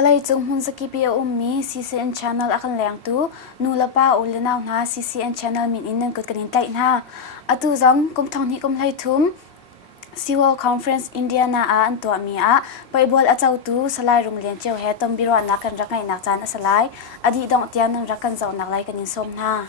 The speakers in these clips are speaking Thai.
Valai chung hun sakipia ummi CCN channel akan leng tu nulapa ulanaw na CCN channel min inan kut kanin tlai na atu zong kum thong ni kum lai thum Siwo Conference India na a an to mi a paibol achau tu Salai Rung Lian cheu he tom Biaruah na kan rakai nak chan Salai adi dong tian nang rakan zau nak lai kanin som na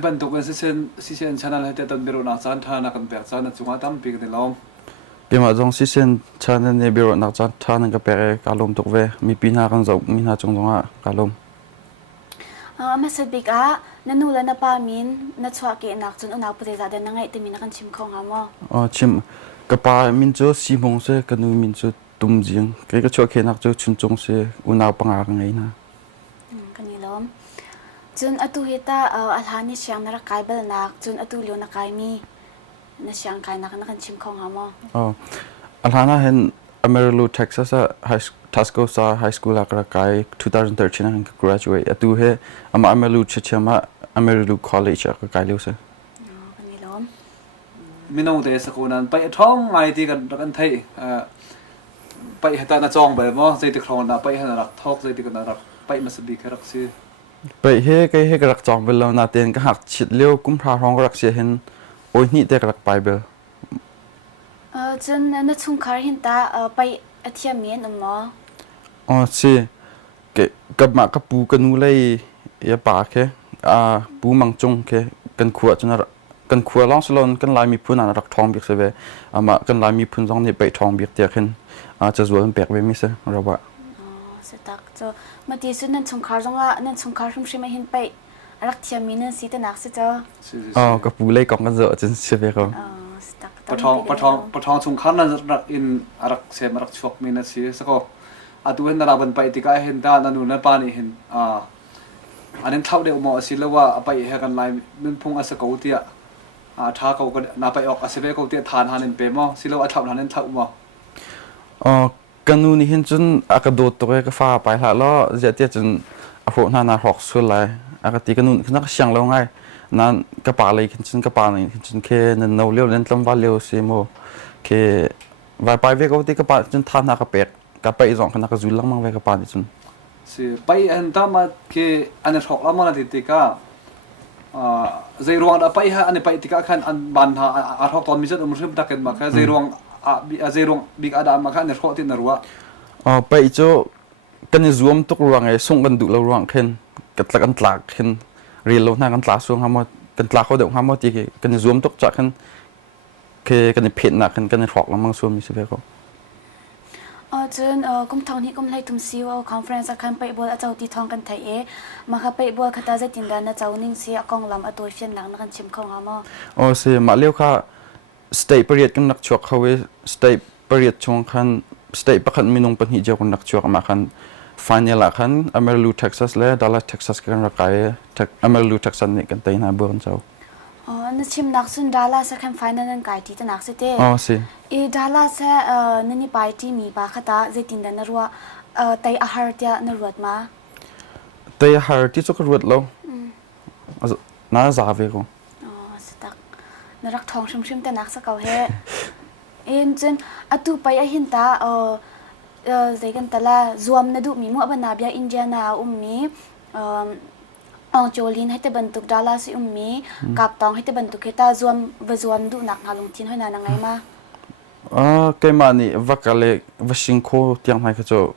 ban tuk kan CCN channel hete tan Biaruah nak chan tha na kan pek chan na chunga tam pi kan lom Bima jong CCN channel ne Biaruah nak chan tha na ka pek kalom tuk ve mi pina kan zau mi na chung zonga kalom masad bika nanula na pa min na chwa ke nak chun unak pute za den ngai te min kan chim khong amo chim ka pa min cho si mong se kanu min cho tum jing ke ka chwa ke nak cho chun chung se unak panga ngai na kani lom chun atu heta alhani siang na kai bal nak chun atu lo na kai mi na siang kai nak na kan chim khong amo alhana hen Amarillo Texas Tascosa High School akra kai 2013 han graduate atu he ama Amarillo chichama Amarillo College akra kai lo se kani lom minau de sakunan pai thong ngai ti kan thai pai heta na chong ba mo zai ti khron na pai han rak thok zai ti kan rak pai masabi kharak si pai he kai he rak chong bel na ten ka hak chit leo kum phra rong rak se hen oi ni te rak pai bel chun na chung khar hin ta pai athia mien mo si ke kap ma ka pu kanu lai ya pa ke pu mang chung ke kan khua chuna kan khua long salon kan lai mi phun an rak thong bik se ve ama kan lai mi phun jong ni pai thong bik te khen cha zuan pek ve mi se rawa se tak cho mati sun nan chung khar zonga nan chung khar hum shima hin pai rak thia min si ta nak se cho ka pu lai kong kan zo chen se ve koปะทองชุงคันนั่นอินอารักเสมอารักชกมีนั่นสิสักก็อาตัวเห็นนาราบันไปติกาเห็นตานันนูนันปานี่เห็นอันนั้นเท่าเดียวมอสิแล้วว่าไปเฮกันไลมันพุ่งอาศัยกูเตียท้าเขาก็นาไปออกอาศัยกูเตียทานหันเป็นมอสิแล้วว่าเท่านั้นเท่ามอกันนูนี่เห็นจนอากาศโดดตัวก็ฟ้าไปละแล้วเจะเตียจนอาพวกนาหอกสุดเลยอากาศตีกันนูคือนักเสียงแล้วไงนั่นกระป๋าเลยขึ้นกระป๋านี่ขึ้นแค่นั่นเราเลี้ยวเล่นลำว่าเลี้ยวสิโมแค่วายไปเวก็ที่กระป๋าจนทานนักกระเป็ดกระไปอีสองขนาดกระจุลลังมังเวกระป๋าดิจนสิไปเห็นตามาแค่อันนี้หอกแล้วมันติดกาใจรวงไปฮะอันนี้ไปติกาขันอันบันฮะอาหอกตอนมิจฉามันเริ่มตักกันมาแค่ใจรวงบิ๊กอาดามมาแค่เนี่ยหอกที่นรัวไปโจกันจะรวมตุกรวงไงส่งกันดุเรารวงขึ้นกันตะกันตากขึ้นเรียนเราหน้ากันตลาดส่งหามกันตลาดเขาเดี๋ยวหามที่กันจะรวมตกจากกันคือกันจะเพ่นหนักกันจะถอกแล้วมั่งส่วนมีสิเพื่อเขาจนกุมทองนี่กุมไล่ทุ่มซิวคอนเฟอเรนซ์คันไปบัวเจ้าตีทองกันไทยมาค่ะไปบัวคตาจะตินดานเจ้านิ่งเสียกองลำตัวเชียนหลังนักชิมของหามสิมาเลี้ยวค่ะสเตย์ประเดียดกันนักชกเขาเวสเตย์ประเดียดช่วงคันสเตย์ประคันมีนงปัญหาเจ้ากันนักชกมาคันFinal kan Amarillo Texas le Dallas Texas kan rakai Amarillo Texas ni kan tai na bukan jauh na chim nak sun Dallas kan final nan kai ti ta nak se te si Dallas nani pai ti mi ba khata zetin da na ruwa tai ahar tia na ruat ma tai ahar ti chu ruat lo na za ve ko tak na rak thong shim ta nak sa kau he en chen atu pai a hin ta zai kan tala zuam na du mi mu abana bia India na ummi ong cholin hete bantuk dala si ummi kap tong hete bantuk heta zuam du nak ngalung tin hoina na ngai ma cái mà này vắt cái lệ vắt sinh khô tiếng hay cái chỗ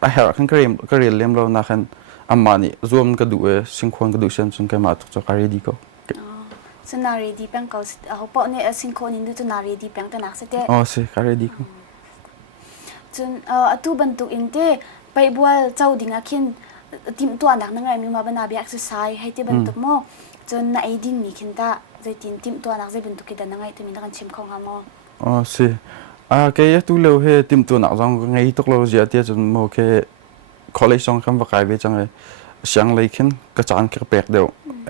à hẹn cái riêng liêm lâu na khan mà này zoom cái đủ sinh khô cái đủ sen chung cái mà cho cái đi có so na ready pang ko ho po ne sing ko nin du na ready pang ta nak se te sẽ cái đi có chun atu bantuk in te pai bual chau dinga khin tim to nak nangai mi ma bana bi exercise hai te bantuk mo chun na aiding ni khin ta zai tin tim to nak zai bantuk ki da nangai tu mi kan chim khong ha mo sẽ cái tu lâu he tim tu nào trong ngay tốc lâu giờ tiệt chun một cái college trong khám và cái về trong này sáng lấy khin cái chán cái bẹt đều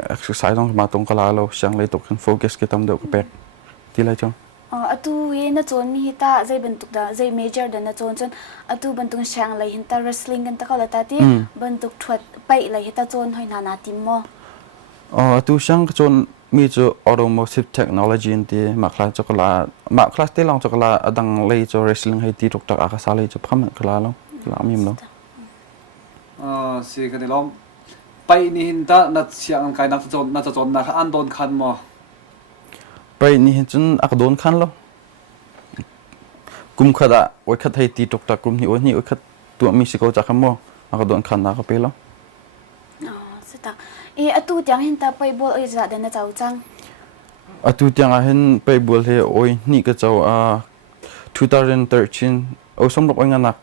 exercise trong mà tung cái lá lâu sáng lấy tục khin focus cái tâm đều cái bẹt thì lại trong atu ye na chon mi hita zai bantuk da zai major da na chon chon atu bantuk sang lai hinta wrestling kan ta kala ta ti bantuk thwat pai lai hita chon hoi na na tim mo tu sang chon mi cho automotive technology in ti ma class chocolate ma class te long chocolate adang lei cho wrestling hai ti tok tak aka salai cho pham kala lo kala mim lo si cái này lom pai ni hin ta na siang kai na chon na an don khan mo pai ni hin chun ak don khan lo kum khada oi khat hai ti tok tak kum ni oi khat tu mi si ko cha kham mo ak don khan na ka pe lo sita atu tiang hin ta pai bol oi za da na chau chang atu tiang a hin pai bol he oi ni ka chau 2013 o som lok nga nak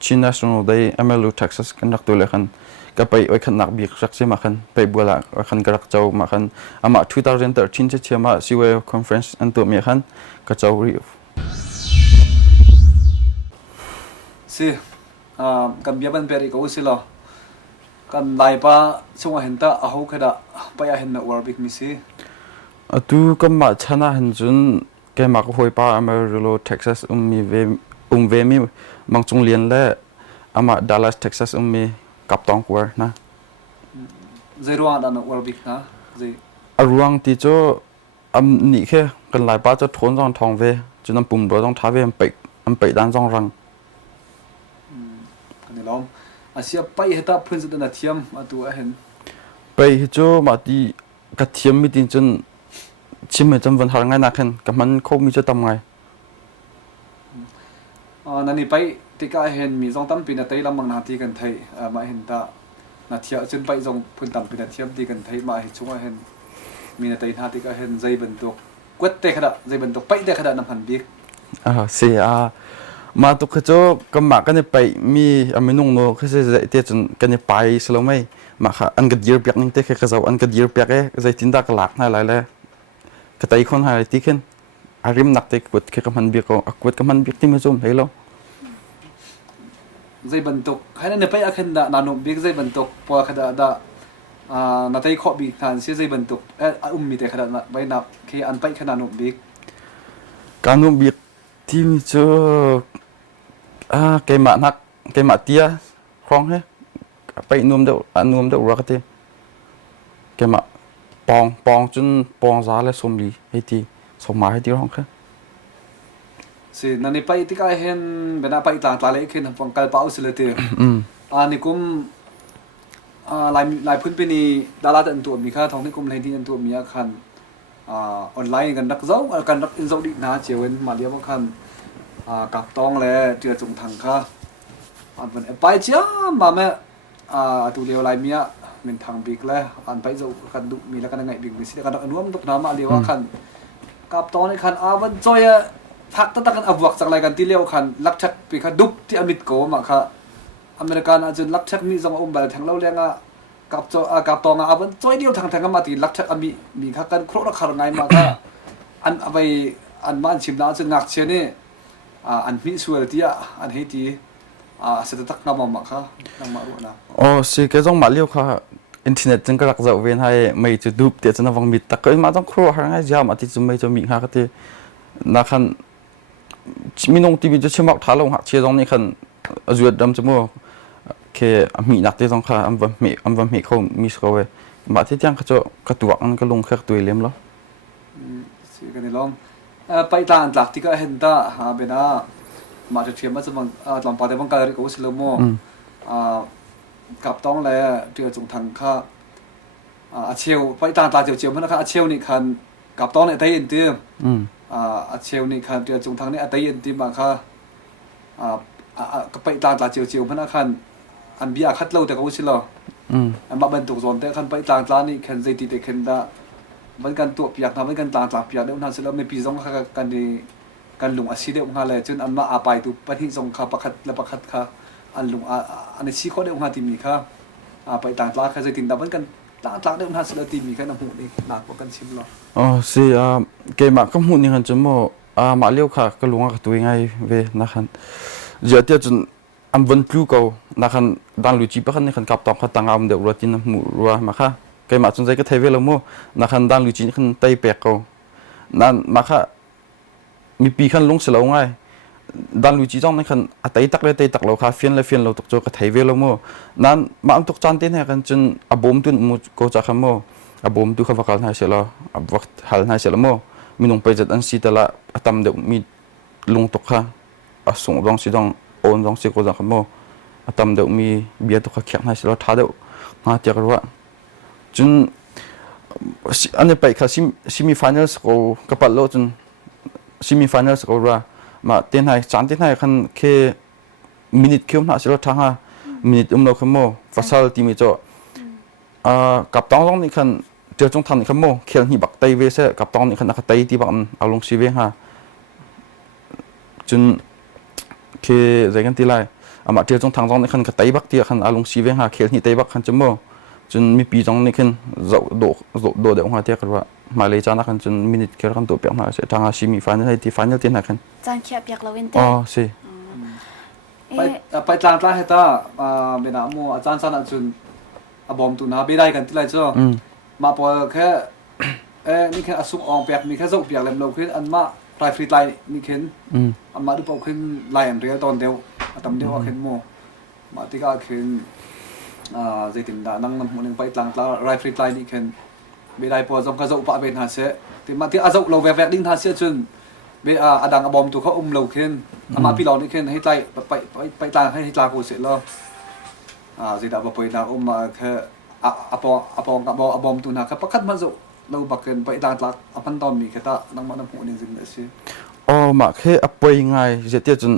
Chin National Day MLU Texas kan rak tu le khan ka pai oi khan nak bi rak se ma khan pai bola khan ka rak chau ma khan ama 2013 che chema CCN conference an tu mi khan ka chau ri si kan bia ban peri ko si lo kan lai pa chung hen ta a ho khada pa ya hen na war big mi si atu kam ma chana han jun ke ma ko hoi pa MLU Texas ve mi mang chung Lian le ama Dallas Texas mi kap tong kwar na zai ruang da na war big na zai Rung ti cho ni khe kan lai pa cho thon jong thong ve chu nam pum ro jong tha ve am pei dan jong rang kan ni lom asia pai heta phun zu na thiam atu a hen pei cho ma ti ka thiam mi tin chun chim me cham van har ngai na khen ka man kho mi cho tam ngai nani pai tika hen mi jong tam pin tai lam mang na ti kan thai ma hen ta na thia chen pai jong phun tam pin thiam ti kan thai ma hi chunga hen mi na tai na tika hen zai ban to kwat te khada zai ban to pai te khada nam han bik se ma tu kha cho ka ma ka ne pai mi aminung no kha se zai te chun ka ne pai slo mai ma kha an ga dir pyak ning te kha zau an ga dir pyak e zai tin da ka lak na lai le ka tai khon ha ti khen arim nak te kwat ka man bi ko akwat ka man bi ti me zum hello zai ban to khai na pai a khen da na no bik zai ban to po khada da na tai kho bi than si zai ban to mi te khada na bai na ke an pai khana no bik kanum bi ti mi cho cái mạ nắc cái mạ tia khoang hết bay nuông đậu ra cái cái mạ bong chân bong giá là xôm lì hay thì xôm má hay tí không hết si nani pai tika hen bena pai ta le khen pang kal pau sile te ani kum lai phun pe ni dala tan tu mi kha thong ni kum lai din tu mi a khan online kan dak zau kan dak in zau di na chewen ma lia ma khan kap tong le tia chung thang kha an van pai chia ma me tu leo lai mia min thang bik le an pai zau kan du mi la kan ngai bik mi si kan anuam tok na ma lewa khan kap tong ni khan awan joya thak ta kan abwak chak lai kan ti leo khan lak chak pi kha dup ti amit ko ma kha american a jun lak chak mi zong bal thang lo lenga kap tong awan joy dio thang ma ti lak chak ami mi kha kan khro ra khar ngai ma kha an abai an man chim na chu ngak che ni an mi sual tia an he ti se ta tak na ma kha nang ma ru na si cái dòng mã liêu kha internet chân cái đặc dậu về hay mấy chú đúp tiệt chân nó vòng mịt tắc cái mà trong khô hàng ngay giờ mà thì chúng mấy cho mình ha cái thì na khăn mình nông tivi cho chim mọc thả lông hạt chia dòng này khăn duyệt đâm cho mua cái mị nát tiệt dòng kha âm vầm mị không mị sâu về mà thì tiếng cho cái tuột ăn cái lông khác tuổi liếm lo cái này long pai ta an tlak tika hen ta ha bena ma cha thiam ma chawang tlam pa de bang ka ri ko silo mo kap tong le tia chung thang kha cheu pai ta cheu man kha cheu ni khan kap tong ne tai in ti เชลนี่คันเดียวจงทางนี้อัตยันตีมาค่ะก็ไปตางตาเจียวพนักคันอันเบียคัดเล่าแต่เขาสิล่ะอันมาบรรทุกส่วนแต่คันไปตางตานี่คันใจตีแต่คันดามันกันตัวเปียกทำมันกันตางตาเปียกเดี๋ยวนั้นสิแล้วไม่ปีสองค่ะกันดีกันลุงอาชีเดียวกันเลยจนอันมาอาไปตัวปฏิสงค่ะประคัดและประคัดค่ะอันลุงอันนี้ชี้ข้อเดียวกันที่มีค่ะไปตางตาค่ะใจตีแต่มันกันตางเดี๋ยวนั้นสิแล้วตีมีค่ะน้ำหูนี่หนักกว่ากันชิมหรออ๋อสิเกมก็หุ่นนี่กันจมูกมาเลี้ยวค่ะก็ลุงก็ตัวยังไงเวนะครับเดี๋ยวเดี๋ยวจนอันวันครูเขานะครับดันลุจิปะคันนี่คันกับตองขัดต่างอามเดี๋ยวรถจินหมู่รัวมาค่ะเกมจนใจก็เทเวลโมนะครับดันลุจิคันไตเปียกเขานั่นมาค่ะมีปีคันลงเสลงไงดันลุจิจ้องนี่คันไตตักเลยไตตักเราค่ะเฟียนเลยเฟียนเราตกโจก็เทเวลโมนั่นมาอันตกจันเต้นให้กันจนอบมตุนมุโกจากขโมอบมตุขวักให้เสร็จแล้ววักหัลให้เสร็จแล้วโมมีลงไปจัดอันซีแต่ละตำเดี๋ยวมีลงตกค่ะส่งรองสีดองโอนรองสีโกจากขโมตำเดี๋ยวมีเบียร์ตกค่ะแข็งให้เสร็จแล้วท้าเดี๋ยวมาเจอกันว่าจนอันนี้ไปค่ะซิมีฟิแนลส์ก็กระปัดโลจนซิมีฟิแนลส์ก็ว่ามาเต้นให้จานเต้นให้คันแค่มินิทคิวน่าเสร็จแล้วทั้งมินิทเราขโมฟัสซัลทีมีจ่อกับต้องนี่คันเจอจงทันขโมเขียนหีบักไตเวเซกับตองนี่ขนาดไตที่บักเอาลงชีเวฮะจนเคใจกันทีไรมาเจอจงทางตองนี่ขนาดไตบักที่ขนาดเอาลงชีเวฮะเขียนหีไตบักขันจมูกจนมีปีจงนี่ขนาดโดเดี๋ยวหัวเทียกันว่ามาเลยจานักขันจนมินิทเกี่ยวกับตัวเปียกหน่อยเสียทางอาชีมีฟันให้ที่ฟันยัดที่ไหนขันจานเขียบเปียกเราเว้นเต้อ๋อสิไปจางตาให้ตาเบนาโมอาจารย์สันจุนบอมตุนหาไปได้กันที่ไรจ้ะมาพอแค่นี่แค่อสุกอองเปียกมีแค่สุกเปียกเล็มเราขึ้นอันมาไตรฟรีไตนี่ขึ้นอันมาดูเปล่าขึ้นไล่อันเรียตอนเดียวตำเดียวขึ้นโมมาที่ก็ขึ้นใจติดดานั่งน้ำหัวหนึ่งไปต่างตาไตรฟรีไตนี่ขึ้นไม่ได้พอจงกระสุกปะเป็นหาเสียที่มาที่อาสุกเราแวกดิ้งหาเสียจนเบอดังบอมตัวเขาเราขึ้นมาพี่เรานี่ขึ้นให้ไตไปต่างให้ตาโคเสร็จแล้วใจดาบไปดามาแค่apong abom tu na kapakat mazo lo baken pa itan tlak apan ton mi khata nang manam hu ning jing na si ma khe apoi ngai je tia chun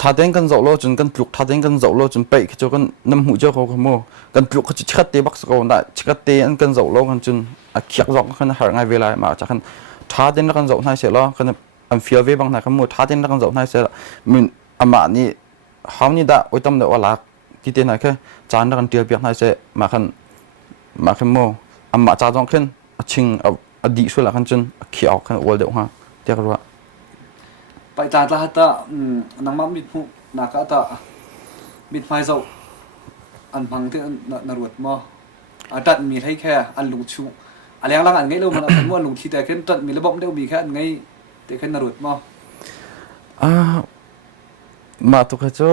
tha deng kan zo lo chun kan pluk tha deng kan zo lo chun pai cho kan nam hu jo ko mo kan pluk kha chikhat te bak so na chikhat te an kan zo lo kan chun a khiak zo kan har ngai velai ma cha kan tha deng kan zo nai se lo kan an fia ve bang na kan mo tha deng kan zo nai se min ama ni haw ni da oi tam da wala ti te na khe chan kan tia piak nai se ma kanมาขึ้นโมอามาจ้าจงขึ้นชิงอดีส่วนละกันจนเขียวกันวัวเดียวฮะเรียกว่าไปตาตาตานังมัมมิดผู้นักตามิดไฟเจ้าอันพังที่นรวดมอตัดมีให้แค่อันลุงชูอะไรอย่างอันไงเรามันอันว่าลุงทีแต่แค่ตัดมีระบบเดียวมีแค่อันไงแต่แค่นรวดมอมาตุกเจ้า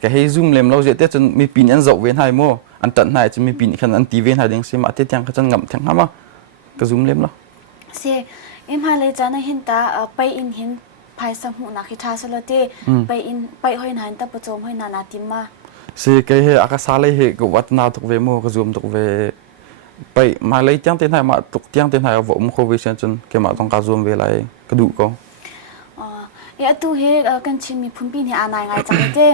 แกให้ซูมเล็มเราเจ็ดจนมีปีนอันเจ้าเวียนให้โมอันตัดไหนจะมีปีนขนาดตีเวียนหายเด้งเสียมาเทียงเขาจะงับแทงห้ามก็ซูมเล็มแล้วเสียหาเลยจ้าในเห็นตาไปอินเห็นภายสมุนักขิทาสละเตไปอินไปห้อยนานตะประโจมห้อยนานาติมมาเสียแกให้อากาศเลยเหกวัดนาตุกเวโมก็ซูมตุกเวไปมาเลยเตียงเตียงไหนมาตุกเตียงเตียงไหนเอาผมโควิดจนแกมาต้องการซูมเวไลกระดูกก็ตูเฮกันชิมีพุ่นปีนี่อานายไงจังเต้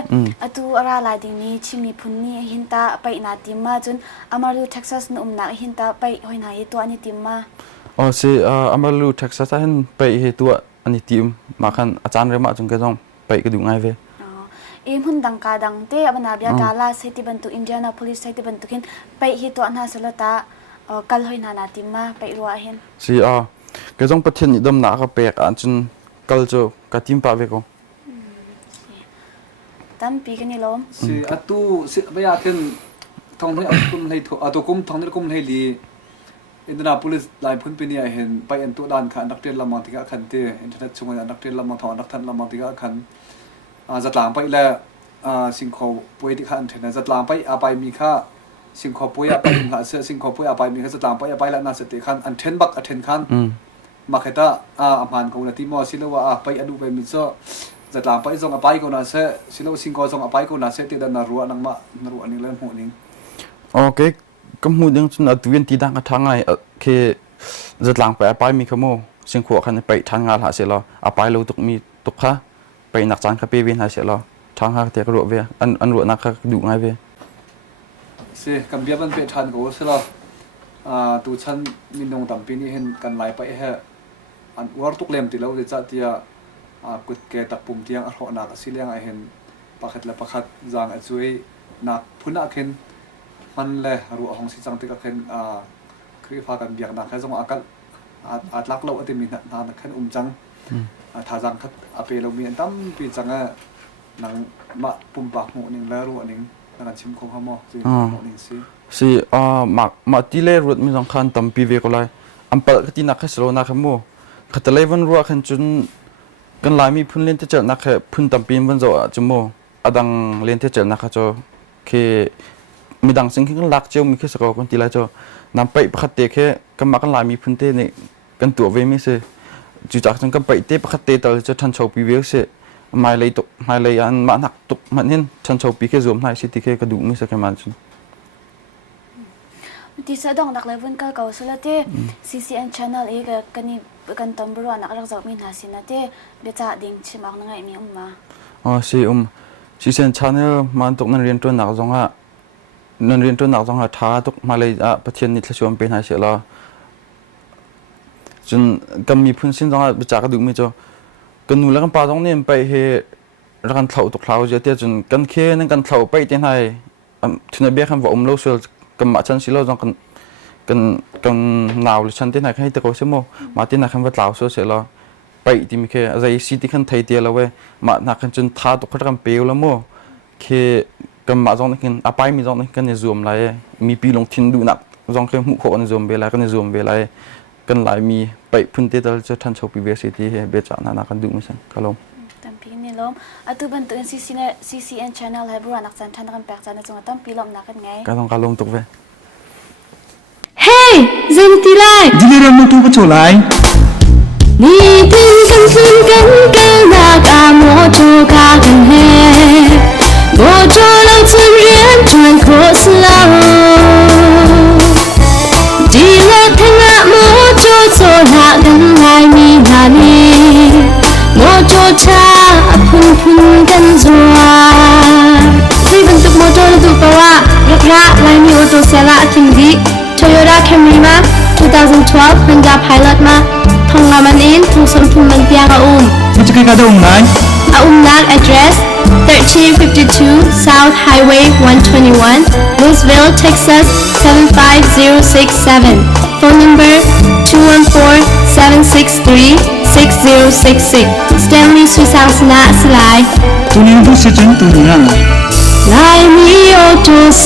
ตูอะไรหลายดิ่งนี้ชิมีพุ่นนี่หินตาไปนาติมมาจนอามาลูเท็กซัสนุ่มนักหินตาไปหอยนาเฮตัวอันนี้ติมมาสิอามาลูเท็กซัสเห็นไปเฮตัวอันนี้ติมมาคันอาจารย์เรียกมาจนก็ต้องไปกระดูกไงเวหุ่นดังกาดังเต้อบนาเบียดาลาเซติบันตุอินเดียนาโพลิสเซติบันตุกินไปเฮตัวอันนาสลตากัลหอยนานาติมมาไปรัวเห็นสิก็ต้องประเทศนี้ดำหนักก็เปียกอันจนกัลโจกัติมปาเวโกตั้มปีกันนี่ล้มสิตูสิไม่อยากขึ้นทองให้กุมให้ตัวกุมทองให้กุมให้ลีอินเตอร์นาโพลิสหลายพื้นปีนี้เห็นไปอันตัวด้านขันนักเรียนละมังติกะขันเตอินเทอร์เน็ตช่วยนักเรียนละมังทองนักทันละมังติกะขันจัดหลังไปแล้วสิ่งของป่วยที่ขันเห็นจัดหลังไปอาไปมีค่าสิ่งของป่วยอาไปมีค่าเสื้อสิ่งของป่วยอาไปมีค่าจัดหลังไปอาไปแล้วน่าสติขันอันเทนบักอันเทนขันมาแค่ตาอามันของนาทีมอสิลว่าไปอดูไปมิโซจัดหลังไปส่งไปก็น่าเสสิลสิ่งของส่งไปก็น่าเสติดนารัวนังมานรัวนี่เล่นหูนิ่งโอเคก็หูยังจนตัวเวียนตีดังกระทั่งไงจัดหลังไปมีขโม สิ่งขวกันไปทางงานหาเสร็จแล้วเอาไปเราตุกมีตุกค่ะไปหนักจานคาเป้เวียนหาเสร็จแล้วทางหาเตียกรัวเวียอันรัวนักก็ดูง่ายเวียสิกันเบียบันเป็นทันกูสิล่ะตูฉันมีนงต่ำปีนี้เห็นกันไหลไปแค่อันวัดตุกเล่มติแล้วเดี๋ยวจะเตียกุดเกตักปุ่มเตียงอรหนักสิเลี้ยงไอเห็นประคัดและประคัดจางไอช่วยหนักพุ่นนักเห็นมันเลยรัวของสิจังติกเห็นคือพากันเบียงหนักแค่สมอากัดอาจลักเราติมีนานแค่จังถ้าจังคัดอาเปเรามีอันตั้มปีจังหนังมาปุ่มปากหมูหนึ่งแล้วรัวหนึ่งแล้วชิมคงข้าวหม้อสิหมูหนึ่งสิมาที่เล่รถมีสองคันตั้มปีเวก็เลยอันเปิดก็ที่นักแค่สโลนักขโมขัดเลยวันรัวขันจนกันหลายมีพื้นเล่นที่เจอนักแค่พื้นตั้มปีวันโจจมูอดังเล่นที่เจอนักโจเคมีดังสิ่งที่กันลักเจ้ามีแค่สกอกันทีไรโจนำไปประคัดเตะแค่กันมากันหลายมีพื้นเตะนี่กันตัวเวไม่เสียจุดจากนั้นก็ไปเตะประคัดเตะแต่จะทันโชว์ปีเวเสียไม่เลยตกไม่เลยอันมาหนักตกมันเห็นทันโชว์ปีแค่รวมไทยสิที่แค่กระดูกไม่สักแค่มันจนที่สะดองดักเลวันก็เก่าสุดละเต้ CCN channel เองกันนี่กันตำรวจนักรักษามีนาสินะเต้เบจ่าดิ่งชิมักนั่งไงมีมาสิCCN channel มันตกนั่นเรียนตัวหนักจังฮะนั่นเรียนตัวหนักจังฮะท้าตกมาเลยประเทศนี้ทชวนเป็นหายเสียแล้วจนกันมีพื้นสิ่งจังฮะเบจ่ากระดูกไม่เจอกันนู่นแล้วกันป่าตรงนี้ไปเฮรักันเท่าตกเท้าเจอเตี้ยจนกันเคนั่งกันเท่าไปเตี้ยให้ทุนเบี้ยคำว่าโลกเสือกันมาชั้นสิโลจังกันหนาวหรือชั้นเตี้ยไหนให้ตะโกนเสมอมาเตี้ยไหนคำว่าเท้าเสือเสียแล้วไปที่มีแค่อะไรสิที่ขันไทยเตี้ยแล้วเว้ยมาหนักกันจนท้าตกเขากันเปรี้ยวแล้วมั้งแค่กันมาจังนั้นอาไปมีจังนั้นกันในzoomไรมีปีลงทินดูหนักจังแค่หุบหัวในzoomเวลากันในzoomเวลากันหลายมีไปพื้นที่แต่จะทันโชว์ปีเวสิที่เบจ่านากันดูไม่ใช่ก็ลงตั้มปีนี่ล้มตุบันตุน CCN channel ให้บริวารนักจันทันกันแปลกจันจงตั้มปีล้มนักกันไงก็ต้องการลงตกเว้ Hey เจนตีไลจิเลรันมุตุปะโจไลนี่เป็นกันคืนกันกันนากาโมโจกากันเฮโมโจเราจะเรียนทวนโคสลาดีเลิศทั้งอะโมโจโซนากันไงมีนานีโมโจชาพุนกันจัวซีบันตุกโมโจลตุปะวะรักระลายมีโอโตเซลาคิงดีToyota Camry มา2012 Honda Pilot มาทองรามันอินทงสมทุนมันเปียกอามันจะกี่กระดงไหนนัก address 1352 South Highway 121 Louisville Texas 75067 Phone number 214-763-6066 Stanley สุยสางสนะสลายตัวนี้รู้สึกจังตัวนี้ลายมีโอโตเซ